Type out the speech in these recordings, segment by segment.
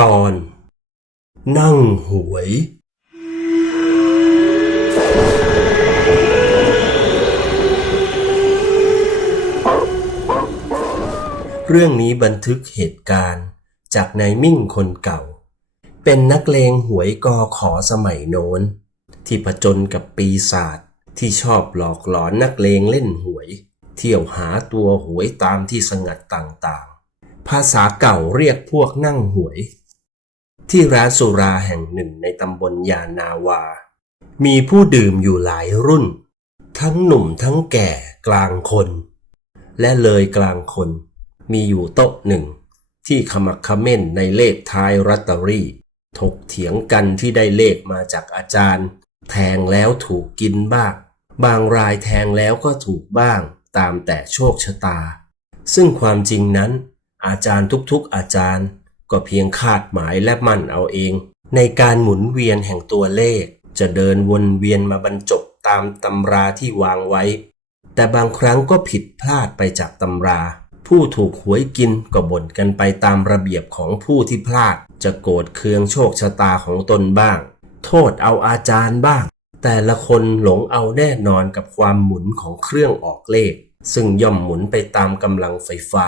ตอน นั่งหวย เรื่องนี้บันทึกเหตุการณ์จากนายมิ่งคนเก่า เป็นนักเลงหวยกอขอสมัยโน้น ที่ผจญกับปีศาจที่ชอบหลอกหลอนนักเลงเล่นหวย เที่ยวหาตัวหวยตามที่สงัดต่างๆ ภาษาเก่าเรียกพวกนั่งหวย ที่ร้านสุราแห่งหนึ่งในตำบลยานาวา มีผู้ดื่มอยู่หลายรุ่น ทั้งหนุ่มทั้งแก่กลางคน และเลยกลางคน มีอยู่โต๊ะหนึ่ง ที่ขมักขม้นในเลขท้ายรัตเตอรี่ ถกเถียงกันที่ได้เลขมาจากอาจารย์ แทงแล้วถูกกินบ้าง บางรายแทงแล้วก็ถูกบ้างตามแต่โชคชะตา ซึ่งความจริงนั้น อาจารย์ทุกๆอาจารย์ ก็เพียงคาดหมายและมั่นเอาเอง ในการหมุนเวียนแห่งตัวเลข จะเดินวนเวียนมาบรรจบตามตำราที่วางไว้ แต่บางครั้งก็ผิดพลาดไปจากตำรา ผู้ถูกหวยกินก็บ่นกันไปตามระเบียบของผู้ที่พลาด จะโกรธเคืองโชคชะตาของตนบ้าง โทษเอาอาจารย์บ้าง แต่ละคนหลงเอาแน่นอนกับความหมุนของเครื่องออกเลข ซึ่งย่อมหมุนไปตามกำลังไฟฟ้า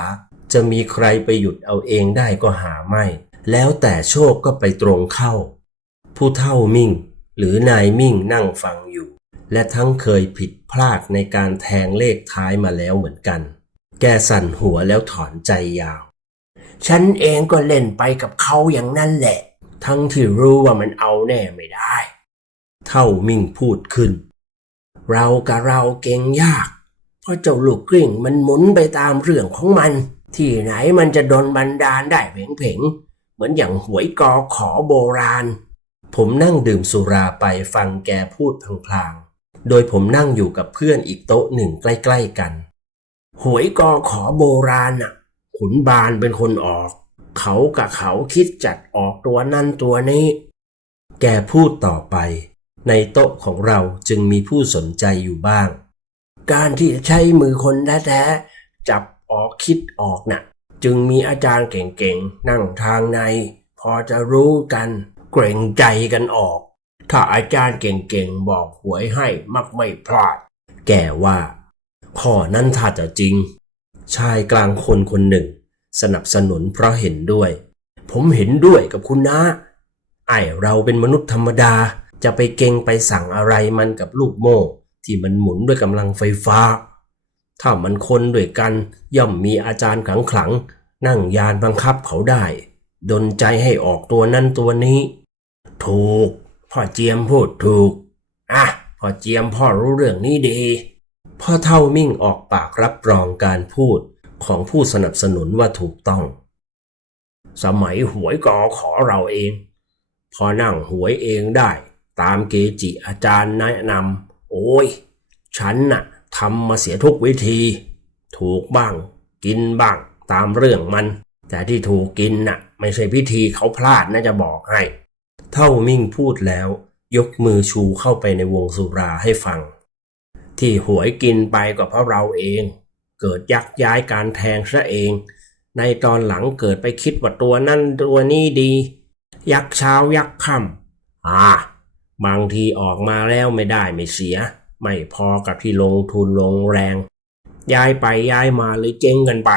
จะมีใครไปหยุดเอาเองได้ก็หาไม่ แล้วแต่โชคก็ไปตรงเข้า ผู้เท่ามิ่ง หรือนายมิ่งนั่งฟังอยู่ และทั้งเคยผิดพลาดในการแทงเลขท้ายมาแล้วเหมือนกัน แกสั่นหัวแล้วถอนใจยาว ฉันเองก็เล่นไปกับเขาอย่างนั้นแหละ ทั้งที่รู้ว่ามันเอาแน่ไม่ได้ เท่ามิ่งพูดขึ้น เรากับเราเก่งยาก เพราะเจ้าลูกกริ่งมันหมุนไปตามเรื่องของมัน ที่ไหนมันจะโดนบันดาลได้เผงๆ เหมือนอย่างหวยกอขอโบราณ ผมนั่งดื่มสุราไปฟังแกพูดพลางๆ โดยผมนั่งอยู่กับเพื่อนอีกโต๊ะหนึ่งใกล้ ๆกัน หวยกอขอโบราณน่ะ ขุนบานเป็นคนออก เขากับเขาคิดจัดออกตัวนั่นตัวนี้ แกพูดต่อไป ในโต๊ะของเราจึงมีผู้สนใจอยู่บ้าง การที่ใช้มือคนแท้ๆจับ ออกคิดออกน่ะจึงมีอาจารย์เก่งๆ นั่งทางใน พอจะรู้กัน เกรงใจกันออก ถ้าอาจารย์เก่งๆ บอกหวยให้มักไม่พลาด แกว่า ข้อนั้นถ้าจะจริง ชายกลางคนคนหนึ่ง สนับสนุนเพราะเห็นด้วย ผมเห็นด้วยกับคุณนะ ไอเราเป็นมนุษย์ธรรมดาจะไปเก่งไปสั่งอะไรมันกับลูกโม่ ที่มันหมุนด้วยกำลังไฟฟ้า ถ้ามันคนด้วยกันย่อมมีอาจารย์ขลังขลังนั่งยานบังคับเขาได้ ดนใจให้ออกตัวนั่นตัวนี้ ถูก พ่อเจียมพูดถูก อะ พ่อเจียมพ่อรู้เรื่องนี้ดี พ่อเท่ามิ่งออกปากรับรองการพูดของผู้สนับสนุนว่าถูกต้อง สมัยหวยกอขอเราเอง พอนั่งหวยเองได้ ตามเกจิอาจารย์แนะนำโอ้ย ฉันน่ะ ทำมาเสียทุกวิธี ถูกบ้าง กินบ้างตามเรื่องมัน แต่ที่ถูกกินน่ะ ไม่ใช่พิธีเขาพลาดนะจะบอกให้ เท่ามิ่งพูดแล้ว ยกมือชูเข้าไปในวงสุราให้ฟัง ที่หวยกินไปก็เพราะเราเอง เกิดยักย้ายการแทงซะเอง ในตอนหลังเกิดไปคิดว่าตัวนั่นตัวนี้ดี ยักเช้ายักค่ำอ่าบางทีออกมาแล้วไม่ได้ไม่เสีย ไม่พอกับที่ลงทุนลงแรง ย้ายไปย้ายมาเลยเจ๊งกันไป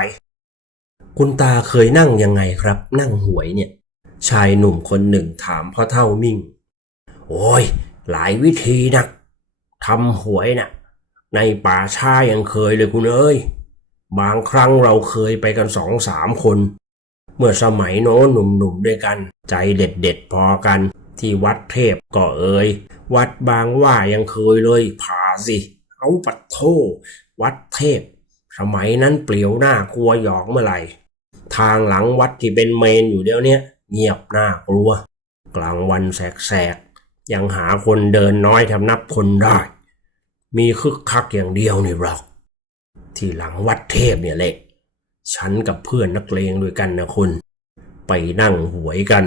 คุณตาเคยนั่งยังไงครับ นั่งหวยเนี่ย ชายหนุ่มคนหนึ่งถามพ่อเท่ามิ่ง โอ้ย หลายวิธีนักทำหวยน่ะ ในป่าช้ายังเคยเลยคุณเอ้ย บางครั้งเราเคยไปกันสองสามคน เมื่อสมัยโน้นหนุ่มๆด้วยกัน ใจเด็ดๆพอกัน ที่วัดเทพก็เอ่ยวัดบางว่ายังเคยเลยพาสิเอาปัดโทวัดเทพ สมัยนั้นเปลี่ยวหน้ากลัวหยอกเมื่อไหร่ ทางหลังวัดที่เป็นเมนอยู่เดี๋ยวนี้เงียบหน่ากลัว กลางวันแสกๆ ยังหาคนเดินน้อยทำนับคนได้ มีคึกคักอย่างเดียวนี่หรอกที่หลังวัดเทพเนี่ยแหละฉันกับเพื่อนนักเลงด้วยกันนะคุณ ไปนั่งหวยกัน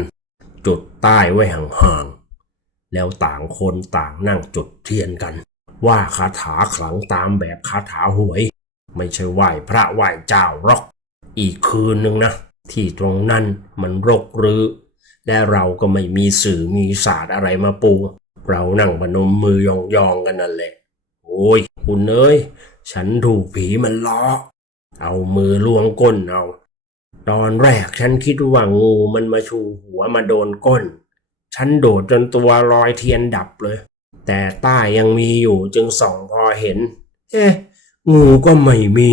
จุดใต้ไว้ห่างๆ แล้วต่างคนต่างนั่งจุดเทียนกัน ว่าคาถาขลังตามแบบคาถาหวย ไม่ใช่ไหว้พระไหว้เจ้าหรอก อีกคืนหนึ่งนะ ที่ตรงนั้นมันรกรื้อและเราก็ไม่มีสื่อมีศาสตร์อะไรมาปู เรานั่งพนมมือยองๆกันนั่นแหละ โอ้ย คุณเอ้ย ฉันถูกผีมันล้อ เอามือล้วงก้นเอา ตอนแรกฉันคิดว่างูมันมาชูหัวมาโดนก้น ฉันโดดจนตัวลอยเทียนดับเลย แต่ใต้ยังมีอยู่จึงส่องพอเห็น เอ๊ะ งูก็ไม่มี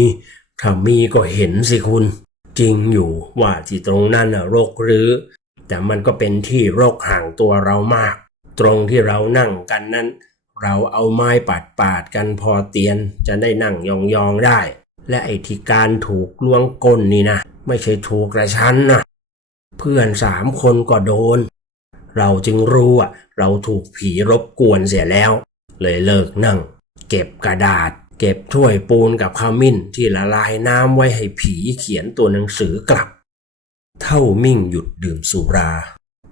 ถ้ามีก็เห็นสิคุณ จริงอยู่ว่าที่ตรงนั้นน่ะรกรื้อแต่มันก็เป็นที่รกห่างตัวเรามาก ตรงที่เรานั่งกันนั้น เราเอาไม้ปัดปาดๆกันพอเตียนจะได้นั่งยองๆได้ และไอ้ที่การถูกล้วงก้นนี่นะ ไม่ใช่ถูกกระชั้นนะเพื่อนสามคนก็โดน เราจึงรู้ว่าเราถูกผีรบกวนเสียแล้ว เลยเลิกนั่ง เก็บกระดาษ เก็บถ้วยปูนกับขมิ้นที่ละลายน้ำไว้ให้ผีเขียนตัวหนังสือกลับ เท่ามิ่งหยุดดื่มสุรา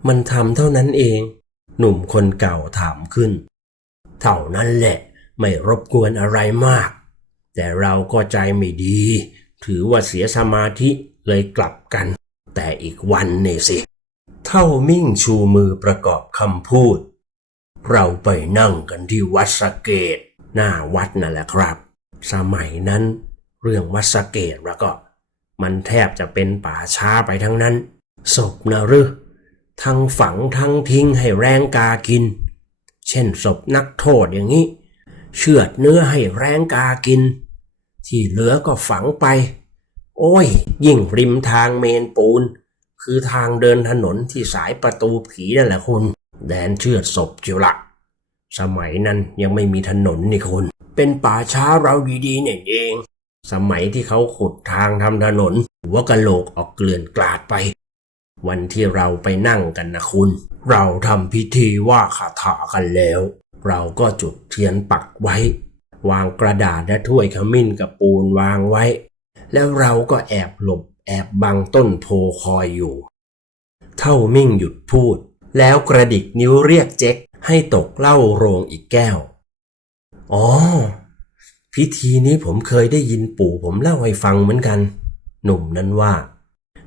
มันทำเท่านั้นเอง หนุ่มคนเก่าถามขึ้น เท่านั้นแหละ ไม่รบกวนอะไรมาก แต่เราก็ใจไม่ดี ถือว่าเสียสมาธิ เลยกลับกัน แต่อีกวันนี่สิ เท่ามิ่งชูมือประกอบคำพูด เราไปนั่งกันที่วัดสะเกต หน้าวัดนั่นแหละครับ สมัยนั้นเรื่องวัดสะเกตแล้วก็ มันแทบจะเป็นป่าช้าไปทั้งนั้น ศพนะหรือทั้งฝังทั้งทิ้งให้แรงกากิน เช่นศพนักโทษอย่างนี้ เชือดเนื้อให้แรงกากิน ที่เหลือก็ฝังไป โอ้ย ยิ่งริมทางเมนปูน คือทางเดินถนนที่สายประตูผีนั่นแหละคุณ แดนเชือดศพจิวละ สมัยนั้นยังไม่มีถนนนี่คุณ เป็นป่าช้าเราดีๆเนี่ยเอง สมัยที่เขาขุดทางทำถนน หัวกะโหลกออกเกลื่อนกลาดไป วันที่เราไปนั่งกันนะคุณ เราทำพิธีว่าคาถากันแล้ว เราก็จุดเทียนปักไว้ วางกระดาษและถ้วยขมิ้นกับปูนวางไว้ แล้วเราก็แอบหลบแอบบังต้นโพคอยอยู่ เท่ามิ่งหยุดพูด แล้วกระดิกนิ้วเรียกเจ๊กให้ตกเหล้าโรงอีกแก้ว อ๋อ พิธีนี้ผมเคยได้ยินปู่ผมเล่าให้ฟังเหมือนกัน หนุ่มนั้นว่า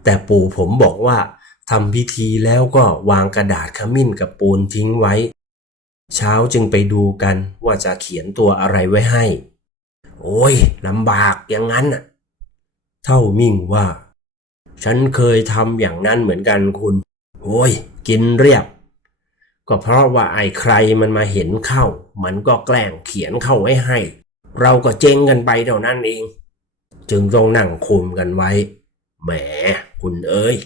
แต่ปู่ผมบอกว่าทำพิธีแล้วก็วางกระดาษขมิ้นกับปูนทิ้งไว้ เช้าจึงไปดูกันว่าจะเขียนตัวอะไรไว้ให้ โอ้ยลำบากอย่างนั้นน่ะ เท่ามิ่งว่า ฉันเคยทำอย่างนั้นเหมือนกันคุณ โอ้ย กินเรียบ ก็เพราะว่าไอ้ใครมันมาเห็นเข้า มันก็แกล้งเขียนเข้าไว้ให้ เราก็เจ๊งกันไปเท่านั้นเอง จึงต้องนั่งคุมกันไว้ แหม คุณเอ้ย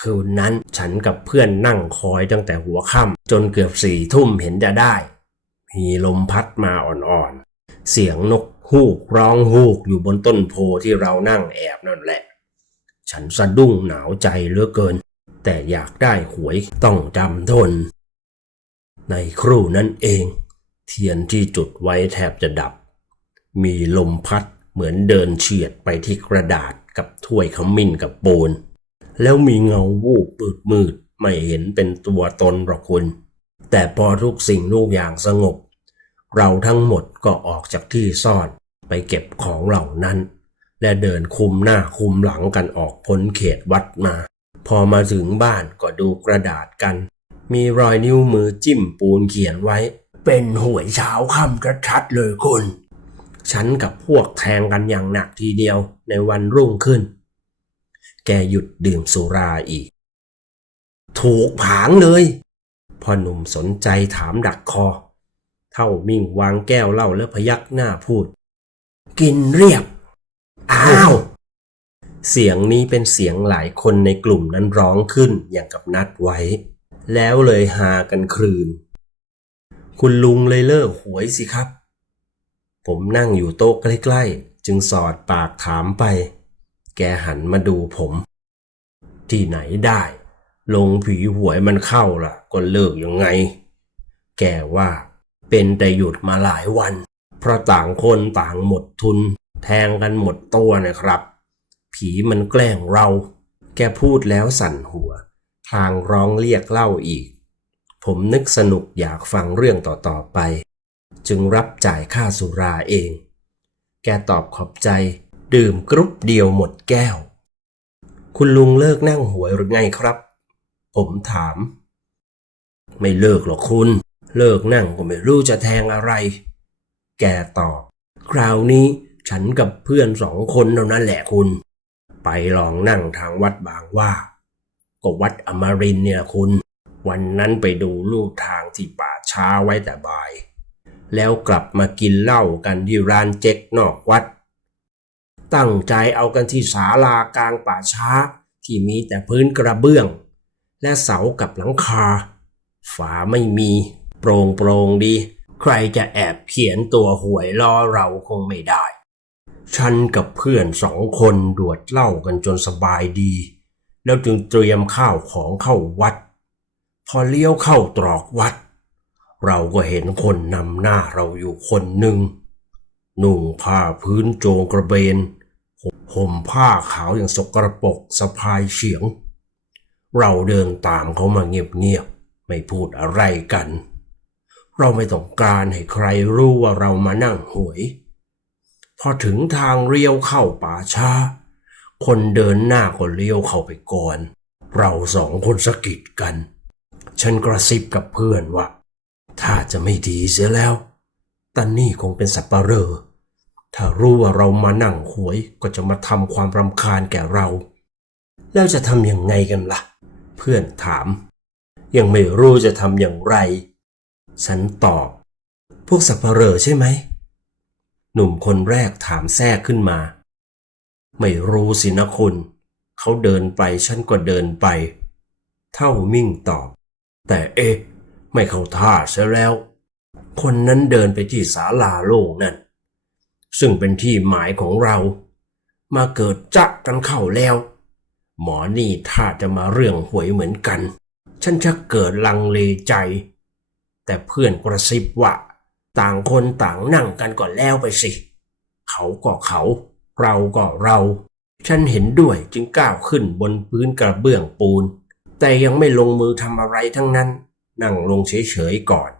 คืนนั้นฉันกับเพื่อนนั่งคอยตั้งแต่หัวค่ำจนเกือบสี่ทุ่มเห็นจะได้ มีลมพัดมาอ่อนๆ เสียงนก ฮูกร้องฮูกอยู่บนต้นโพที่เรานั่งแอบนั่นแหละ ฉันสะดุ้งหนาวใจเหลือเกิน แต่อยากได้หวยต้องจำทน ในครู่นั้นเอง เทียนที่จุดไว้แทบจะดับ มีลมพัดเหมือนเดินเฉียดไปที่กระดาษกับถ้วยขมิ้นกับปูน แล้วมีเงาวูบมืดมืดไม่เห็นเป็นตัวตนหรอกคุณ แต่พอทุกสิ่งทุกอย่างสงบ เราทั้งหมดก็ออกจากที่ซ่อนไปเก็บของเหล่านั้น และเดินคุมหน้าคุมหลังกันออกพ้นเขตวัดมา พอมาถึงบ้านก็ดูกระดาษกัน มีรอยนิ้วมือจิ้มปูนเขียนไว้ เป็นหวยเช้าค่ำชัดเลยคุณฉันกับพวกแทงกันอย่างหนักทีเดียวในวันรุ่งขึ้น แกหยุดดื่มสุราอีก ถูกผางเลย พ่อหนุ่มสนใจถามดักคอ เท่ามิ่งวางแก้วเหล้าแล้วพยักหน้าพูด กินเรียบ อ้าว เสียงนี้เป็นเสียงหลายคนในกลุ่มนั้นร้องขึ้นอย่างกับนัดไว้ แล้วเลยหากันคลืน คุณลุงเลยเลิกหวยสิครับ ผมนั่งอยู่โต๊ะใกล้ๆ จึงสอดปากถามไป แกหันมาดูผม ที่ไหนได้ลงผีหวยมันเข้าล่ะก็เลิกยังไง แกว่า เป็นแต่หยุดมาหลายวัน เพราะต่างคนต่างหมดทุน แทงกันหมดตัวนะครับ ผีมันแกล้งเรา แกพูดแล้วสั่นหัว พลางร้องเรียกเล่าอีก ผมนึกสนุกอยากฟังเรื่องต่อๆไป จึงรับจ่ายค่าสุราเอง แกตอบขอบใจ ดื่มกรุ๊ปเดียวหมดแก้ว คุณลุงเลิกนั่งหวยหรือไงครับผผมถาม ไม่เลิกหรอกคุณ เลิกนั่งก็ไม่รู้จะแทงอะไร แกตอบ คราวนี้ฉันกับเพื่อนสองคนเท่านั้นแหละคุณ ไปลองนั่งทางวัดบางว่า ก็วัดอมรินเนี่ยคุณ วันนั้นไปดูลูกทางที่ป่าช้าไว้แต่บ่าย แล้วกลับมากินเหล้ากันที่ร้านเจ๊กนอกวัด ตั้งใจเอากันที่ศาลากลางป่าช้าที่มีแต่พื้นกระเบื้อง และเสากับหลังคา ฝาไม่มี โปร่งโปร่งดี ใครจะแอบเขียนตัวหวยล้อเราคงไม่ได้ ฉันกับเพื่อนสองคนดวดเหล้ากันจนสบายดี แล้วจึงเตรียมข้าวของเข้าวัด พอเลี้ยวเข้าตรอกวัด เราก็เห็นคนนำหน้าเราอยู่คนหนึ่งนุ่งผ้าพื้นโจงกระเบนห่มผ้าขาวอย่างสกรปรกสะพายเฉียง เราเดินตามเขามาเงียบๆ ไม่พูดอะไรกัน เราไม่ต้องการให้ใครรู้ว่าเรามานั่งหวย พอถึงทางเลี้ยวเข้าป่าช้า คนเดินหน้าก็เลี้ยวเข้าไปก่อน เราสองคนสะกิดกัน ฉันกระซิบกับเพื่อนว่า ถ้าจะไม่ดีเสียแล้วตันนี่คงเป็นสับปะเรอ ถ้ารู้ว่าเรามานั่งหวยก็จะมาทำความรำคาญแก่เรา แล้วจะทำยังไงกันล่ะ เพื่อนถาม ยังไม่รู้จะทำอย่างไร ฉันตอบ พวกสับปะเหรอใช่ไหม หนุ่มคนแรกถามแทรกขึ้นมา ไม่รู้สินะคุณ เขาเดินไปฉันก็เดินไป เท่ามิ่งตอบ แต่เอ๊ะ ไม่เข้าท่าซะแล้ว คนนั้นเดินไปที่ศาลาโล่งนั่น ซึ่งเป็นที่หมายของเรา มาเกิดจักกันเข้าแล้ว หมอนี่ถ้าจะมาเรื่องหวยเหมือนกัน ฉันชักเกิดลังเลใจ แต่เพื่อนกระซิบว่า ต่างคนต่างนั่งกันก่อนแล้วไปสิ เขาก็เขา เราก็เรา ฉันเห็นด้วยจึงก้าวขึ้นบนพื้นกระเบื้องปูน แต่ยังไม่ลงมือทำอะไรทั้งนั้น นั่งลงเฉยๆก่อน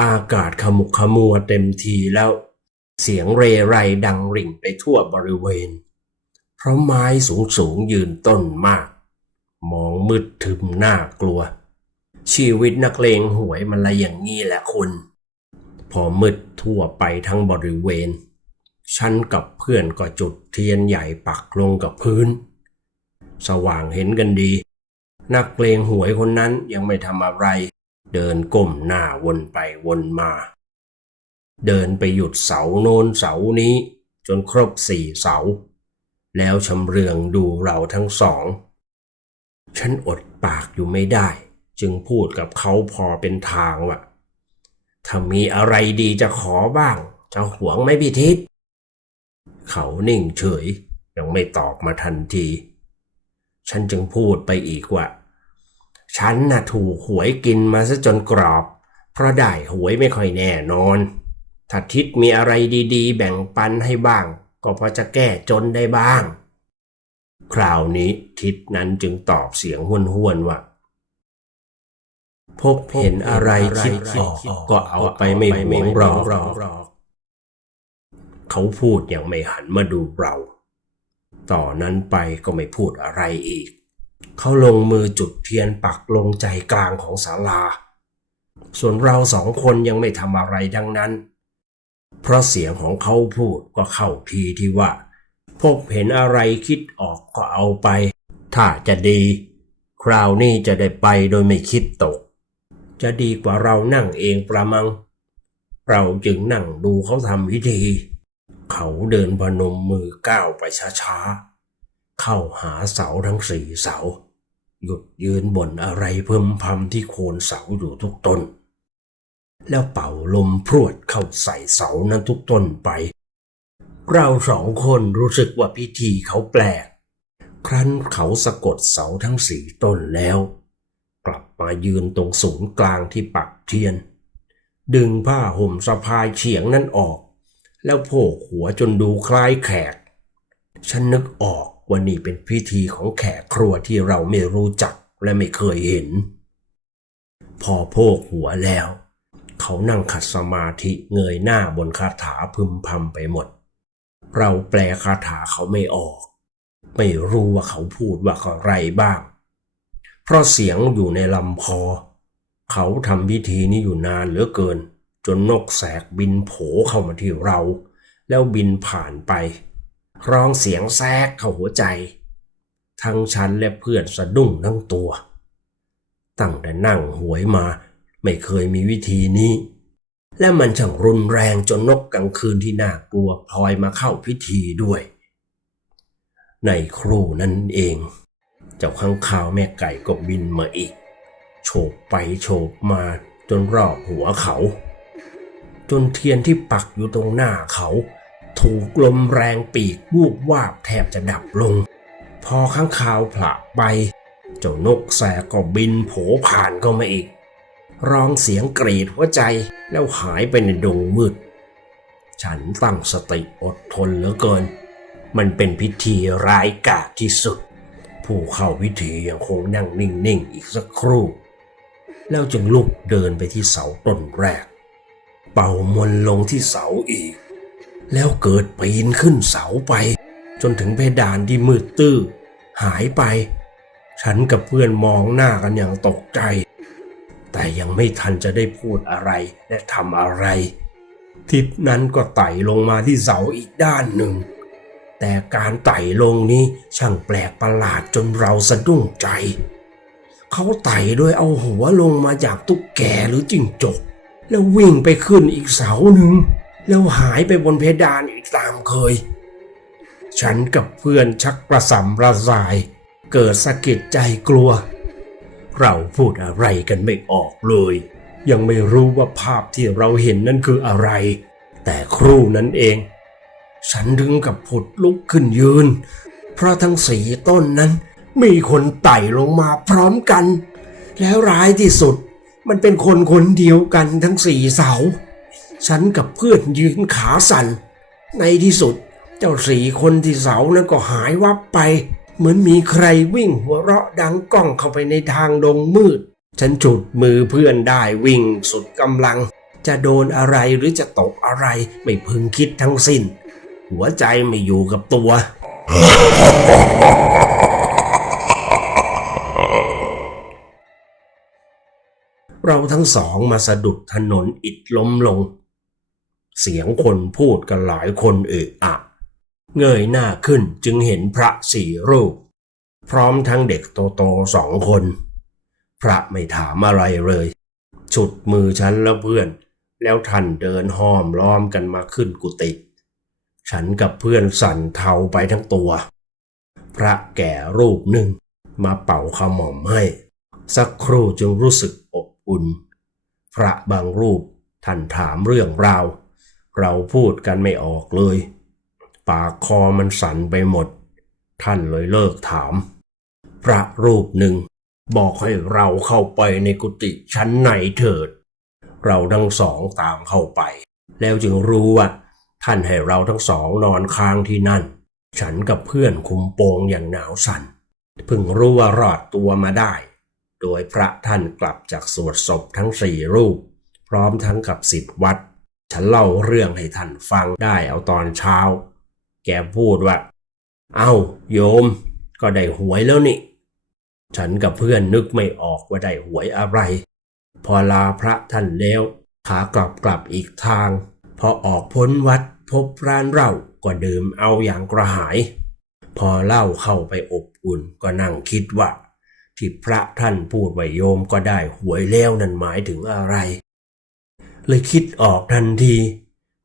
อากาศขมุกขมัวเต็มทีแล้ว เสียงเรไรดังริ่งไปทั่วบริเวณ เพราะไม้สูงสูงๆยืนต้นมาก มองมืดทึมน่ากลัว ชีวิตนักเลงหวยมันละอย่างนี้แหละคุณ พอมืดทั่วไปทั้งบริเวณ ฉันกับเพื่อนก็จุดเทียนใหญ่ปักลงกับพื้น สว่างเห็นกันดี นักเลงหวยคนนั้นยังไม่ทำอะไร เดินก้มหน้าวนไปวนมา เดินไปหยุดเสาโน้นเสานี้ จนครบสี่เสา แล้วชำเรืองดูเราทั้งสอง ฉันอดปากอยู่ไม่ได้ จึงพูดกับเขาพอเป็นทางว่าถ้ามีอะไรดีจะขอบ้าง จะหวงไหม่พิทิศเขานิ่งเฉย ยังไม่ตอบมาทันที ฉันจึงพูดไปอีกว่า ฉันน่ะถูกหวยกินมาซะจนกรอบ เพราะได้หวยไม่ค่อยแน่นอน ถ้าทิศมีอะไรดีๆ แบ่งปันให้บ้าง ก็พอจะแก้จนได้บ้าง คราวนี้ทิศนั้นจึงตอบเสียงห้วนๆว่า พบเห็นอะไรคิดออกก็เอาไปไม่หวงหรอกเขาพูดอย่างไม่หันมาดูเรา ต่อนนั้นไปก็ไม่พูดอะไรอีก เขาลงมือจุดเทียนปักลงใจกลางของศาลา ส่วนเราสองคนยังไม่ทำอะไรดังนั้น เพราะเสียงของเขาพูดก็เข้าทีที่ว่า พบเห็นอะไรคิดออกก็เอาไป ถ้าจะดี คราวนี้จะได้ไปโดยไม่คิดตก จะดีกว่าเรานั่งเองประมัง เราจึงนั่งดูเขาทำพิธี เขาเดินพนมมือก้าวไปช้าๆ เข้าหาเสาทั้งสี่เสา หยุดยืนบนอะไรเพิ่มพำที่โคนเสาอยู่ทุกต้น แล้วเป่าลมพรวดเข้าใส่เสานั้นทุกต้นไป เราสองคนรู้สึกว่าพิธีเขาแปลก ครั้นเขาสะกดเสาทั้งสี่ต้นแล้ว กลับมายืนตรงศูนย์กลางที่ปักเทียน ดึงผ้าห่มสะพายเฉียงนั้นออก แล้วโผกหัวจนดูคล้ายแขก ฉันนึกออกว่านี่เป็นพิธีของแขกครัวที่เราไม่รู้จักและไม่เคยเห็น พอโพกหัวแล้ว เขานั่งขัดสมาธิเงยหน้าบนคาถาพึมพำไปหมด เราแปลคาถาเขาไม่ออก ไม่รู้ว่าเขาพูดว่าอะไรบ้าง เพราะเสียงอยู่ในลำคอ เขาทำพิธีนี้อยู่นานเหลือเกิน จนนกแสกบินโผเข้ามาที่เรา แล้วบินผ่านไป ร้องเสียงแซกเข้าหัวใจ ทั้งฉันและเพื่อนสะดุ้งทั้งตัว ตั้งแต่นั่งหวยมา ไม่เคยมีวิธีนี้ และมันช่างรุนแรงจนนกกลางคืนที่น่ากลัวพลอยมาเข้าพิธีด้วย ในครูนั้นเอง เจ้าข้างคาวแม่ไก่ก็บินมาอีก โฉบไปโฉบมาจนรอบหัวเขา จนเทียนที่ปักอยู่ตรงหน้าเขา ถูกลมแรงปีกวูบวาบแทบจะดับลง พอข้างคาวผละไป เจ้านกแสกก็บินโผผ่านเข้ามาอีก ร้องเสียงกรีดหัวใจแล้วหายไปในดงมืด ฉันตั้งสติอดทนเหลือเกิน มันเป็นพิธีร้ายกาจที่สุด ผู้เข้าพิธียังคงนั่งนิ่งๆอีกสักครู่ แล้วจึงลุกเดินไปที่เสาต้นแรก เป่ามนลงที่เสาอีก แล้วเกิดปีนขึ้นเสาไป จนถึงเพดานที่มืดตื้อ หายไป ฉันกับเพื่อนมองหน้ากันอย่างตกใจ แต่ยังไม่ทันจะได้พูดอะไรและทำอะไร ทิศนั้นก็ไต่ลงมาที่เสาอีกด้านหนึ่ง แต่การไต่ลงนี้ช่างแปลกประหลาดจนเราสะดุ้งใจ เขาไต่โดยเอาหัวลงมาจากตุ๊กแกหรือจิ้งจก แล้ววิ่งไปขึ้นอีกเสาหนึ่ง แล้วหายไปบนเพดานอีกตามเคย ฉันกับเพื่อนชักประสำประสาย เกิดสะกิดใจกลัว เราพูดอะไรกันไม่ออกเลย ยังไม่รู้ว่าภาพที่เราเห็นนั่นคืออะไร แต่ครู่นั้นเอง ฉันถึงกับผุดลุกขึ้นยืน เพราะทั้งสี่ต้นนั้น มีคนไต่ลงมาพร้อมกัน แล้วร้ายที่สุด มันเป็นคนคนเดียวกันทั้งสี่เสา ฉันกับเพื่อนยืนขาสั่น ในที่สุดเจ้าสี่คนที่เสานั้นก็หายวับไป เหมือนมีใครวิ่งหัวเราะดังก้องเข้าไปในทางดงมืด ฉันจุดมือเพื่อนได้วิ่งสุดกำลัง จะโดนอะไรหรือจะตกอะไรไม่พึงคิดทั้งสิ้น หัวใจไม่อยู่กับตัว เราทั้งสองมาสะดุดถนนอิดล้มลง เสียงคนพูดกันหลายคนเอะอะ เงยหน้าขึ้นจึงเห็นพระสี่รูป พร้อมทั้งเด็กโตๆสองคน พระไม่ถามอะไรเลย ฉุดมือฉันและเพื่อน แล้วท่านเดินห้อมล้อมกันมาขึ้นกุฏิ ฉันกับเพื่อนสั่นเทาไปทั้งตัว พระแก่รูปหนึ่งมาเป่าขมอมให้ สักครู่จึงรู้สึกอบอุ่น พระบางรูปท่านถามเรื่องราว เราพูดกันไม่ออกเลย ปากคอมันสั่นไปหมด ท่านเลยเลิกถาม พระรูปหนึ่งบอกให้เราเข้าไปในกุฏิชั้นในเถิด เราทั้งสองตามเข้าไป แล้วจึงรู้ว่า ท่านให้เราทั้งสองนอนค้างที่นั่น ฉันกับเพื่อนคุมโปงอย่างหนาวสั่นเพิ่งรู้ว่ารอดตัวมาได้ โดยพระท่านกลับจากสวดศพทั้งสี่รูป พร้อมทั้งกับสิทธิวัด ฉันเล่าเรื่องให้ท่านฟังได้เอาตอนเช้า แกพูดว่า เอ้า โยม ก็ได้หวยแล้วนี่ฉันกับเพื่อนนึกไม่ออกว่าได้หวยอะไร พอลาพระท่านแล้วขากลับกลับอีกทาง พอออกพ้นวัด พบร้านเหล้าก็ดื่มเอาอย่างกระหาย พอเหล้าเข้าไปอบอุ่นก็นั่งคิดว่า ที่พระท่านพูดว่าโยมก็ได้หวยแล้วนั่นหมายถึงอะไร เลยคิดออกทันที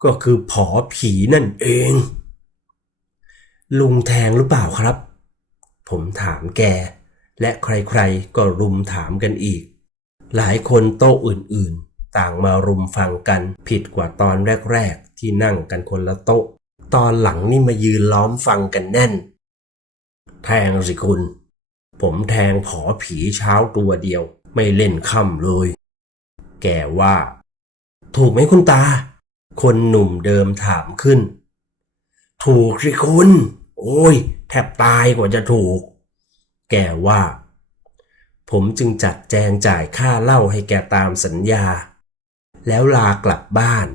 ก็คือผอผีนั่นเอง ลุงแทงหรือเปล่าครับ ผมถามแก และใครๆก็รุมถามกันอีก หลายคนโต๊ะอื่นๆ ต่างมารุมฟังกันผิดกว่าตอนแรกๆ ที่นั่งกันคนละโต๊ะ ตอนหลังนี่มายืนล้อมฟังกันแน่น แทงสิคุณ ผมแทงผอผีเช้าตัวเดียว ไม่เล่นค่ำเลย แกว่า ถูกไหมคุณตา คนหนุ่มเดิมถามขึ้น ถูกสิคุณ โอ้ย แทบตายกว่าจะถูก แกว่า ผมจึงจัดแจงจ่ายค่าเหล้าให้แกตามสัญญาแล้วลากลับบ้าน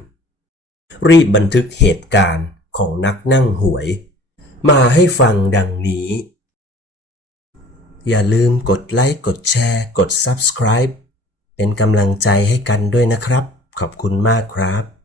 รีบบันทึกเหตุการณ์ของนักนั่งหวย มาให้ฟังดังนี้ อย่าลืมกดไลค์กดแชร์ กด Subscribe เป็นกำลังใจให้กันด้วยนะครับ ขอบคุณมากครับ